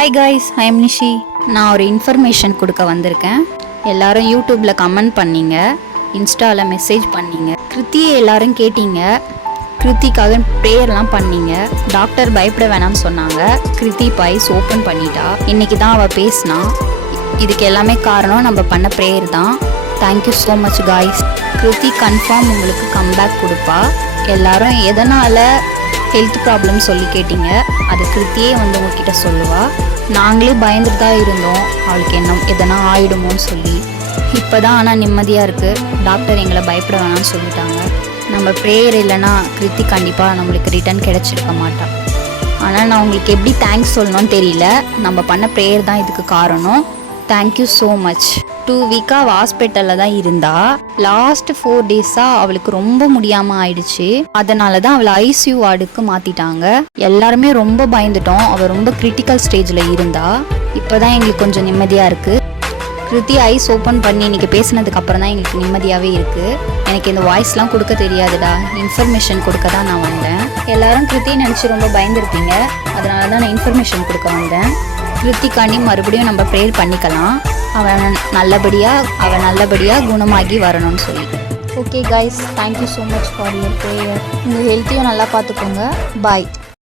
Hi guys, I am Nishi. நான் ஒரு information கொடுக்க வந்திருக்கேன். எல்லாரும் யூடியூப்பில் கமெண்ட் பண்ணீங்க, இன்ஸ்டாவில் மெசேஜ் பண்ணீங்க, கிருத்தியை எல்லாரும் கேட்டீங்க, கிருத்திக்காக ப்ரேயர்லாம் பண்ணீங்க. டாக்டர் பயப்பட வேணாம்னு சொன்னாங்க. கிருத்தி ஐஸ் ஓப்பன் பண்ணிட்டா. இன்றைக்கி தான் அவள் பேசினா. இதுக்கு எல்லாமே காரணம் நம்ம பண்ண ப்ரேயர் தான். Thank you so much guys. Kriti confirm உங்களுக்கு கம்பேக் கொடுப்பா. எல்லாரும் எதனால் ஹெல்த் ப்ராப்ளம் சொல்லி கேட்டிங்க, அது கிருத்தியே வந்து உங்ககிட்ட சொல்லுவா. நாங்களே பயந்துட்டு தான் இருந்தோம், அவளுக்கு எதனா ஆயிடுமோன்னு சொல்லி. இப்போ தான் ஆனால் நிம்மதியாக இருக்குது. டாக்டர் எங்களை பயப்பட வேணாம்னு சொல்லிட்டாங்க. நம்ம ப்ரேயர் இல்லைன்னா கிருத்தி கண்டிப்பாக நம்மளுக்கு ரிட்டன் கிடச்சிருக்க மாட்டாள். ஆனால் நான் உங்களுக்கு எப்படி தேங்க்ஸ் சொல்லணும்னு தெரியல. நம்ம பண்ண ப்ரேயர் தான் இதுக்கு காரணம். Thank you so much. 2 வீக்காக அவள் ஹாஸ்பிட்டலில் தான் இருந்தா. லாஸ்ட் 4 டேஸாக அவளுக்கு ரொம்ப முடியாமல் ஆயிடுச்சு. அதனால தான் அவளை ஐசியூ வார்டுக்கு மாற்றிட்டாங்க. எல்லாருமே ரொம்ப பயந்துட்டோம். அவள் ரொம்ப கிரிட்டிக்கல் ஸ்டேஜில் இருந்தா. இப்போ தான் எங்களுக்கு கொஞ்சம் நிம்மதியாக இருக்குது. கிருத்தி ஐஸ் ஓப்பன் பண்ணி இன்றைக்கி பேசினதுக்கு அப்புறம் தான் எங்களுக்கு நிம்மதியாகவே இருக்குது. எனக்கு இந்த வாய்ஸ்லாம் கொடுக்க தெரியாதுடா, இன்ஃபர்மேஷன் கொடுக்க தான் நான் வந்தேன். எல்லாரும் கிருத்தியை நினச்சி ரொம்ப பயந்துருப்பீங்க. அதனால தான் நான் இன்ஃபர்மேஷன் கொடுக்க வந்தேன். கிருத்திக்காண்டி மறுபடியும் நம்ம ப்ரேயர் பண்ணிக்கலாம். அவன் நல்லபடியாக குணமாகி வரணும்னு சொல்லி. Okay guys, thank you so much for your prayer. உங்கள் ஹெல்த்தையும் நல்லா பார்த்துக்கோங்க. பாய்.